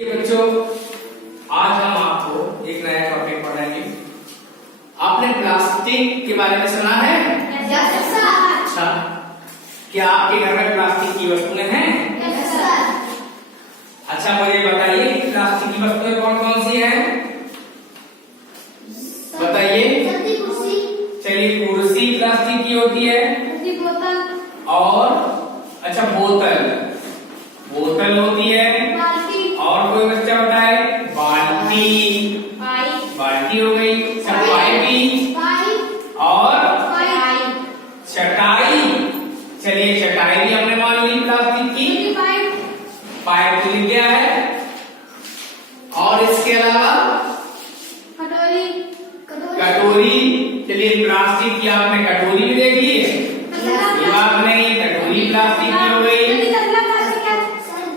बच्चों, आज हम आपको एक नया टॉपिक पढ़ाएंगे। आपने प्लास्टिक के बारे में सुना है? Yes sir. अच्छा, क्या आपके घर में प्लास्टिक की वस्तुएं हैं? Yes sir. अच्छा, मुझे बताइए कि प्लास्टिक की वस्तुएं कौन कौन सी हैं? बताइए। कुर्सी। चलिए, कुर्सी प्लास्टिक की होती है। बोतल। और अच्छा, बोतल होती है। बाल्टी। और कोई बच्चा बताए? बाल्टी। बाल्टी हो गई। पाइप और चटाई। चलिए, चटाई भी हमने मान ली प्लास्टिक की। पाइप तो क्या है? और इसके अलावा कटोरी। चलिए, प्लास्टिक की आपने कटोरी भी देख ली है। ये बात नहीं, कटोरी प्लास्टिक की हो गई।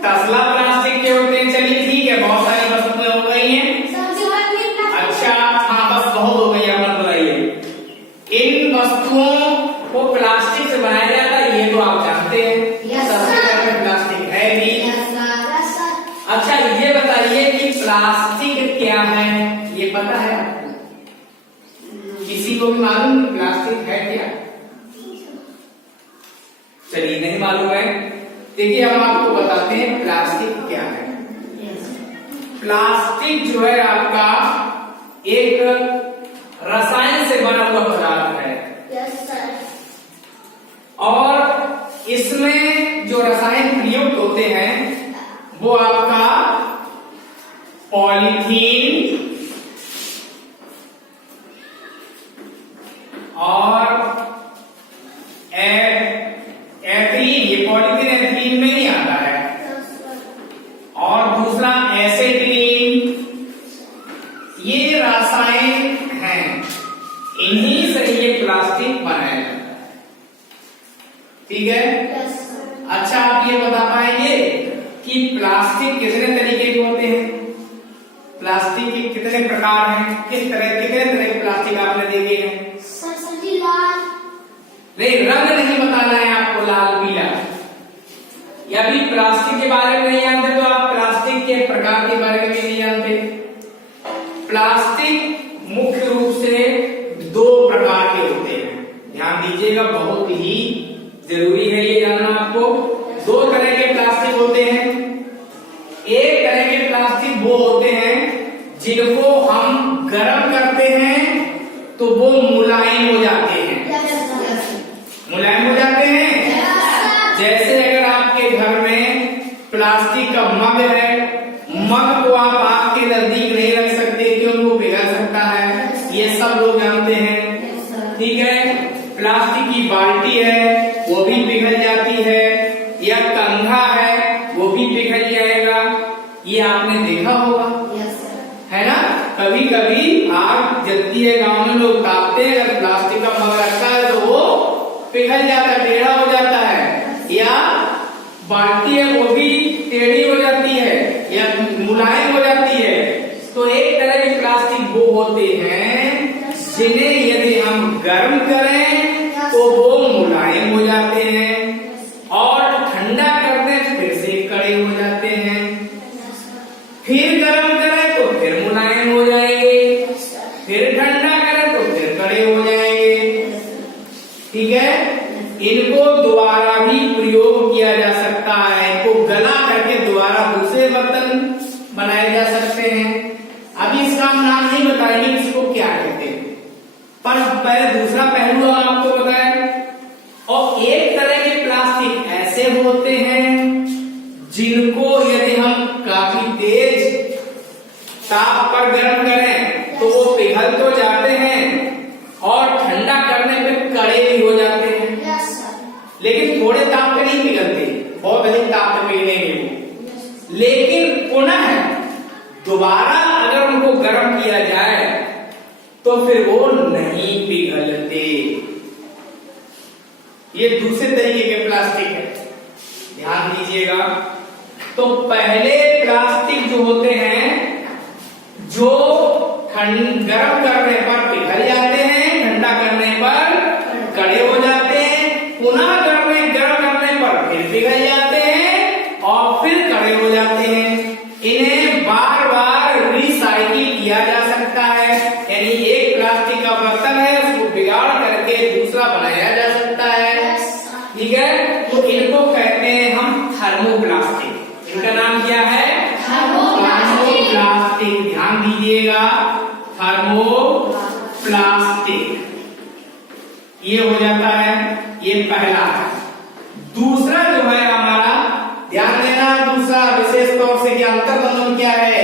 तसला प्लास्टिक के होते हैं। चलिए ठीक है, बहुत सारी वस्तुएं हो गई हैं। अच्छा, हाँ बस बहुत हो गई, अब मत बताइए। इन वस्तुओं को प्लास्टिक से बनाया जाता है, ये तो आप जानते हैं। सबके घर में प्लास्टिक है भी। अच्छा, ये बताइए कि प्लास्टिक क्या है, ये पता है आपको? किसी को भी मालूम प्लास्टिक है क्या? चलिए, नहीं मालूम है। देखिए, हम आपको बताते हैं प्लास्टिक क्या है। प्लास्टिक जो है आपका एक रसायन से बना हुआ पदार्थ है। और इसमें जो रसायन प्रयुक्त होते हैं वो आपका पॉलीथीन और एथलीन। ये पॉलीथीन एथलीन में नहीं आता है। और दूसरा एसिटिलीन। ये रसायन हैं, इन्हीं से ये प्लास्टिक बनाया जाता है। ठीक है। अच्छा, आप ये बता पाएंगे कि प्लास्टिक कितने तरीके के होते हैं? प्लास्टिक के कितने प्रकार हैं? कितने तरह के प्लास्टिक आपने देखे हैं? नहीं, रंग नहीं बताना है आपको, लाल पीला। या भी प्लास्टिक के बारे में नहीं जानते तो आप प्लास्टिक के प्रकार के बारे में भी नहीं जानते। प्लास्टिक मुख्य रूप से दो प्रकार के होते हैं, ध्यान दीजिएगा, बहुत ही जरूरी है ये जानना आपको। दो तरह के प्लास्टिक होते हैं। एक तरह के प्लास्टिक वो होते हैं जिनको हम गर्म करते हैं तो वो मुलायम हो जाते हैं। मुलायम हो जाते हैं। जैसे अगर आपके घर में प्लास्टिक का मग है, मग को आप आग के नजदीक नहीं रख सकते क्योंकि वो पिघल सकता है, ये सब लोग जानते हैं। ठीक है। प्लास्टिक की बाल्टी है, वो भी पिघल जाती है। या कंघा है, वो भी पिघल जाएगा। ये आपने देखा होगा, है ना? कभी कभी आग जलती है, गांव में लोग तापते हैं, अगर प्लास्टिक का मग रखा है तो वो पिघल जाता है, टेढ़ा हो जाता है। या बाल्टी है, वो भी टेढ़ी हो जाती है या मुलायम हो जाती है। तो एक तरह के प्लास्टिक वो होते हैं जिन्हें यदि हम गर्म करें तो वो मुलायम हो जाते हैं, और ठंडा कर दें फिर से कड़े हो जाते हैं। फिर गर्म करें तो फिर मुलायम हो जाएंगे, फिर ठंडा करें तो फिर कड़े हो जाएंगे। ठीक है। इनको दोबारा भी प्रयोग किया जा सकता है, इनको गला करके दोबारा दूसरे बर्तन बनाए जा सकते हैं। अभी इसका हम नाम नहीं बताएंगे इसको क्या कहते हैं, पर पहले दूसरा पहलू आपको बताएं। और एक तरह के प्लास्टिक ऐसे होते हैं जिनको यदि हम काफी तेज ताप पर गर्म करें तो वो पिघल तो जाते हैं और ठंडा करने पे कड़े भी हो जाते हैं। लेकिन थोड़े ताप पे नहीं पिघलते, बहुत अधिक ताप पे पिघलेंगे। लेकिन पुनः दोबारा अगर उनको गर्म किया जाए तो फिर वो नहीं पिघलते। ये दूसरे तरीके के प्लास्टिक है, ध्यान दीजिएगा। तो पहले प्लास्टिक जो होते हैं जो गर्म करने पर पिघल जाते हैं, ठंडा करने पर कड़े हो जाते हैं, पुनः गर्म करने पर फिर पिघल जाते हैं और फिर कड़े हो जाते हैं। इन्हें दीजिएगा थर्मोप्लास्टिक। ये हो जाता है, ये पहला है। दूसरा जो है हमारा, ध्यान देना, दूसरा विशेष तौर से क्या अंतर दोनों में क्या है।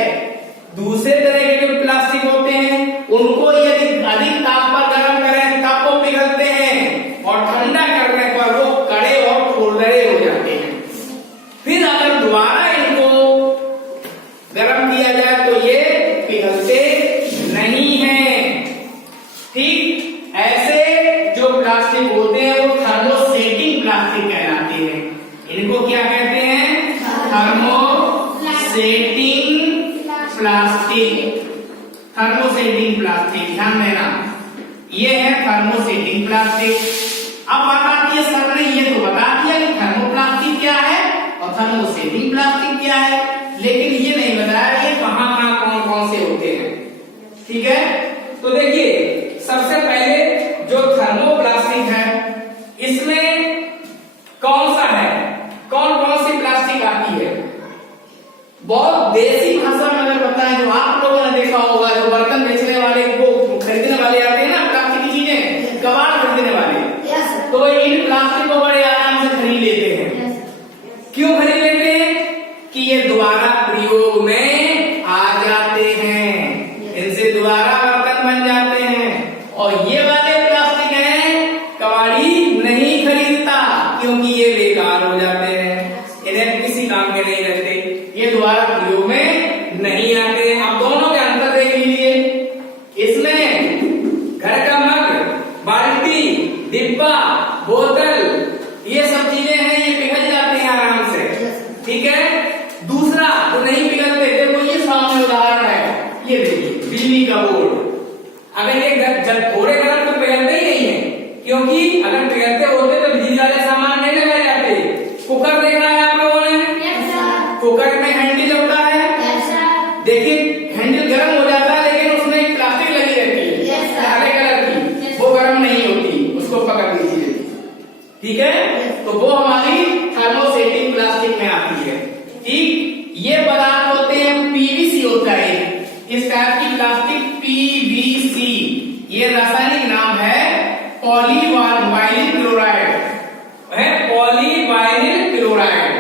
दूसरे तरह के जो प्लास्टिक होते हैं उनको यदि अधिक ताप पर गर्म करें तब वो पिघलते हैं, और ठंडा करने पर वो कड़े और खुरदरे हो जाते हैं। फिर अगर दोबारा इनको गर्म किया जाए तो ये पिघलते नहीं हैं। ठीक ऐसे जो प्लास्टिक होते हैं वो थर्मोसेटिंग प्लास्टिक कहलाते हैं। इनको क्या कहते हैं? Thermosetting plastic. थर्मोसेटिंग प्लास्टिक, ध्यान देना, ये है थर्मोसेटिंग प्लास्टिक। अब बात आती है, सर ने ये तो बता दिया कि थर्मोप्लास्टिक क्या है और थर्मोसेटिंग प्लास्टिक क्या है, लेकिन ये नहीं बताया ये कहां कहां कौन कौन से होते हैं। ठीक है, तो देखिए सबसे पहले जो थर्मोप्लास्टिक है इसमें कौन सा है, कौन कौन सी प्लास्टिक आती है। बहुत देसी भाषा में अगर बताएं, जो आप लोगों ने देखा होगा, जो बर्तन बेचने वाले को खरीदने वाले आते हैं ना प्लास्टिक की चीजें, कबाड़ खरीदने वाले, तो इन प्लास्टिक को बड़े आराम से खरीद लेते हैं। क्यों खरीद लेते हैं? कि ये दोबारा प्रयोग में आ जाते हैं, इनसे दोबारा बर्तन बन जाते हैं। और ये वाले प्लास्टिक हैं कबाड़ी नहीं खरीदता, क्योंकि ये बेकार हो जाते हैं, इन्हें किसी काम के नहीं रहते, ये दोबारा प्रयोग में नहीं आते। अब दोनों के अंतर देख लीजिए। इसमें घर का मग, बाल्टी, डिब्बा, बोतल, ये सब चीजें हैं, ये पिघल जाते हैं आराम से। ठीक है, दूसरा तो नहीं पिघलते। देखो ये सामने उदाहरण है, ये देखिए बिजली का बोर्ड। अगर ये जब थोड़े गर्म तो पिघलते ही नहीं है, क्योंकि अगर पिघलते होते तो बिजली वाले सामान नहीं लगाए जाते। कुकर देखा है आप लोगों ने? कुकर में हैंडल होता है, देखिए हैंडल गर्म हो जाता है, लेकिन उसमें एक प्लास्टिक लगी रहती है काले कलर की, वो गर्म नहीं होती, उसको पकड़ लीजिए। ठीक है, तो वो हमारी थर्मोसेटिंग प्लास्टिक में आती है। ठीक, ये पदार्थ होते हैं, पीवीसी होता है इस टाइप की प्लास्टिक, पीवीसी। ये रासायनिक नाम है पॉलीवाइनिल क्लोराइड, है पॉलीवाइनिल क्लोराइड।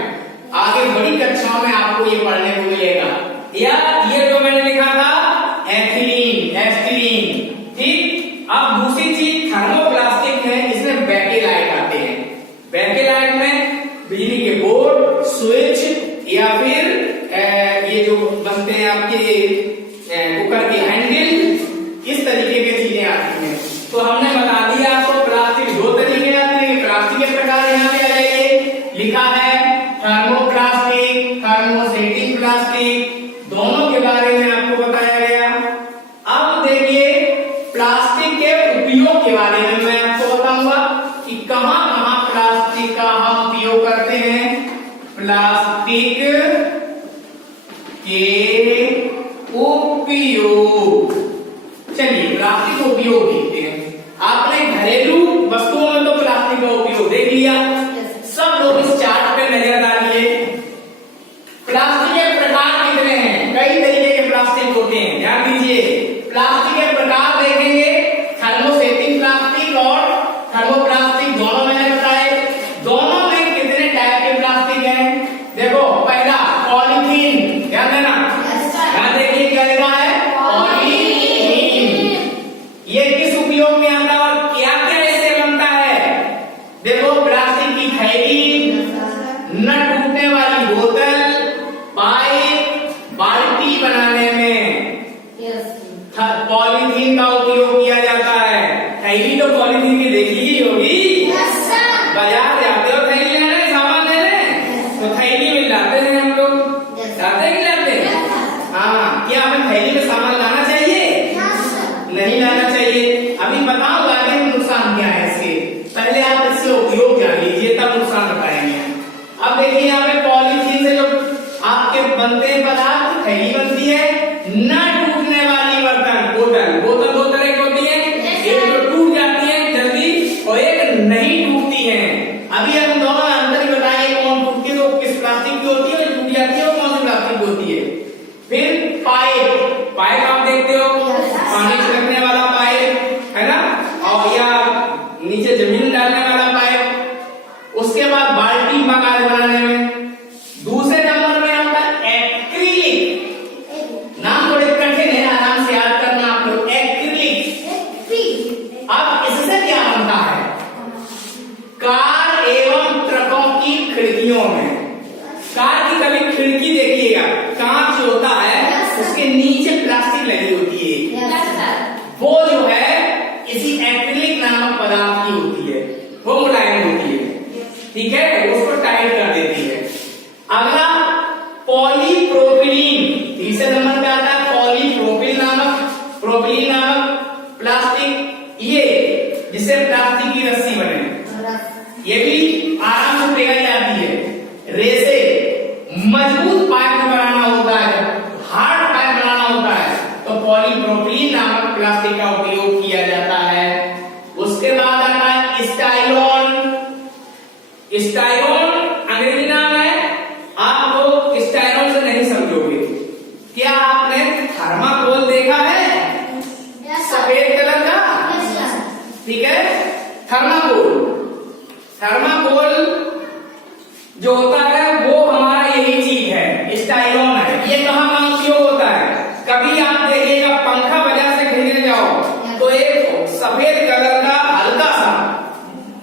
आगे बड़ी कक्षाओं में आपको ये पढ़ने को मिलेगा। या ये जो मैंने लिखा था एथिलीन, एस्टिलीन। ठीक, अब दूसरी चीज थर्मोप्लास्टिक है, इसमें बैकेलाइट आते हैं। बैकेलाइट में बिजली के बोर्ड, स्विच या फिर ये जो बनते हैं आपके कुकर के हैंडल, इस तरीके की चीजें आती हैं। तो हमने बता दिया आपको प्लास्टिक दो तरीके आते हैं। प्लास्टिक के प्रकार यहाँ पे आ जाइए, लिखा है थर्मोप्लास्टिक, थर्मोसेटिंग प्लास्टिक, दोनों के बारे में आपको बताया गया। अब देखिए प्लास्टिक के उपयोग के बारे में मैं आपको बताऊंगा कि कहां कहां प्लास्टिक का हम उपयोग करते हैं। प्लास्टिक के उपयोग, चलिए प्लास्टिक का उपयोग देखते हैं। आपने घरेलू वस्तुओं में तो प्लास्टिक का उपयोग देख लिया, सब लोग इस चार्ट पे नजर डालिए। प्लास्टिक के प्रकार कितने हैं, कई तरीके के प्लास्टिक होते हैं, ध्यान दीजिए। प्लास्टिक के प्रकार देखेंगे, थर्मोसेटिंग प्लास्टिक और थर्मोप्लास्टिक दोनों मैंने बताए। दोनों में कितने टाइप के प्लास्टिक हैं? देखो पहला पॉलीथीन, ध्यान देना, ध्यान देखिए क्या लिखा है, पॉलीथीन। ये किस उपयोग में आता है और क्या क्या इससे बनता है? देखो प्लास्टिक की थैली, न टूटने वाली बोतल, पाइप, बाल्टी बनाने में पॉलीथीन का उपयोग किया जाता है। थैली तो पॉलीथीन की देखी ही होगी, बाजार जाते हो थैली लेने, सामान लेने, तो थैली में लाते हैं हम लोग, लाते हैं कि लाते हैं? हाँ, क्या हमें थैली में सामान लाना चाहिए? नहीं लाना चाहिए। अभी बताऊंगा कि नुकसान क्या है इसके, पहले आप इससे उपयोग जान लीजिए तब नुकसान बताएंगे। अब देखिए यहाँ पे पॉलीथीन से जो आपके बनते हैं पदार्थ, थैली बनती है, न टूटने वाली बर्तन, बोतल, बोतल दो तरह की होती है, एक तो टूट जाती है जल्दी और एक नहीं टूटती है। अभी हम दोनों अंतर ही बताएंगे कौन टूटती है, तो किस प्लास्टिक की होती है, टूट जाती है, और कौन सी प्लास्टिक की होती है। फिर पाइप, पाइप आप देखते हो, पानी छिड़कने वाला पाइप है ना, और या नीचे जमीन डालने वाला पाइप। उसके बाद बाल्टी मकान बनाने में। दूसरे नंबर में आता है एक्रिलिक। नाम थोड़े कठिन है, आराम से याद करना आप लोग। एक्रिलिक। अब इससे क्या बनता है? कार एवं ट्रकों की खिड़कियों में। कार की कभी खिड़की देखिएगा, कांच होता है, उसके नीचे प्लास्टिक लगी होती है, वो जो है इसी एक्रिलिक नामक पदार्थ की होती है, वो मुलायम होती है, ठीक है, उसको टाइट कर देती है। अगला पॉलीप्रोपिलीन, तीसरे नंबर पे आता है पॉलीप्रोपिलीन नामक प्लास्टिक, ये जिससे प्लास्टिक की रस्सी बने, ये भी आराम से पिघल जाती है। रेसे, मजबूत पाइप बनाना होता है, हार्ड पाइप बनाना होता है, तो पॉलीप्रोपिलीन नामक प्लास्टिक का उपयोग किया जाता है। उसके बाद आता है स्टाइलोन। स्टाइलोन अंग्रेजी नाम है, आप लोग स्टाइलोन से नहीं समझोगे। क्या आपने थर्माकोल देखा है? सफेद कलर का, ठीक है, थर्माकोल जो होता है वो हमारा यही चीज है, स्टाइलोन है। ये कहाँ का उपयोग होता है? कभी आप देखिएगा पंखा बाजार से खरीदने जाओ तो एक सफेद कलर का हल्का सा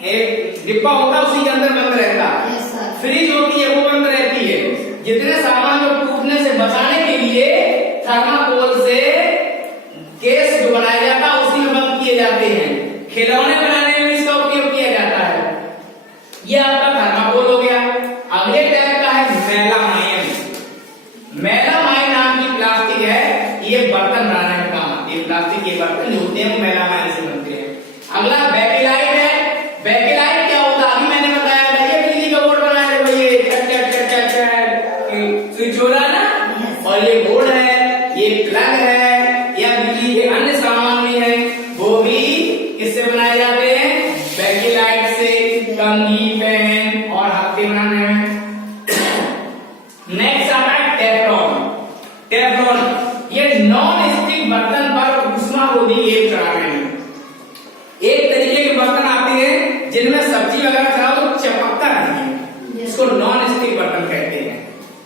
एक डिब्बा होता है, उसी के अंदर बंद रहता है। फ्रिज होती है वो बंद रहती है। जितने सामान को टूटने से बचाने के लिए थर्माकोल से केस जो बनाया जाता है उसी में बंद किए जाते हैं। खिलौने बनाने में इसका उपयोग किया जाता है। ये आपका थर्माकोल हो गया। अगले टाइप का है मेलामाइन। मेलामाइन नाम की प्लास्टिक है, ये बर्तन बनाने में काम आती है। प्लास्टिक के बर्तन जो होते हैं वो मेलामाइन से बनते हैं। अगला बेकेलाइट है। बेकेलाइट क्या होता है? अभी मैंने बताया था, ये बिजली का बोर्ड बनाने में ये स्विच हो रहा है ना, और ये बोर्ड है, ये प्लग है, या बिजली के अन्य सामान भी है, वो भी किससे बनाए जाते हैं? बेकेलाइट से। कंघी, पेन और हत्थे बनाने में। नेक्स्ट आता है टेफ्लॉन। टेफ्लॉन ये नॉन स्टिक बर्तन पर ऊष्मारोधी लेप चढ़ाने में। एक तरीके के बर्तन आते हैं जिनमें सब्जी वगैरह चढ़ाओ तो चपकता नहीं है, इसको नॉन स्टिक बर्तन कहते हैं,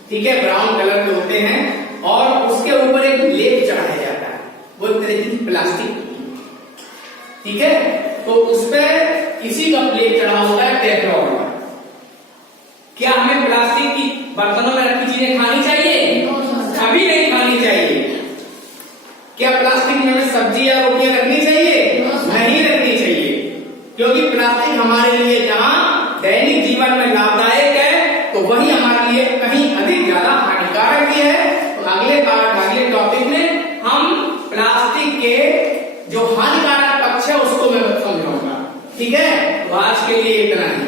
ठीक है, ब्राउन कलर के होते हैं और उसके ऊपर एक लेप चढ़ाया जाता है, वो एक तरीके की प्लास्टिक, ठीक है, तो उस पर इसी का प्लेट चढ़ा होता है टेफ्लॉन। क्या हमें प्लास्टिक की बर्तनों में रखी चीजें खानी चाहिए? कभी नहीं खानी चाहिए। क्या प्लास्टिक में हमें सब्जी या रोटियां रखनी चाहिए? नहीं रखनी चाहिए, क्योंकि प्लास्टिक हमारे लिए जहां दैनिक जीवन में लाभदायक है तो वही हमारे लिए कहीं अधिक ज्यादा हानिकारक भी है। तो अगले टॉपिक में हम प्लास्टिक के जो हानिकारक पक्ष है उसको मैं समझाऊंगा, ठीक है। तो आज के लिए इतना ही।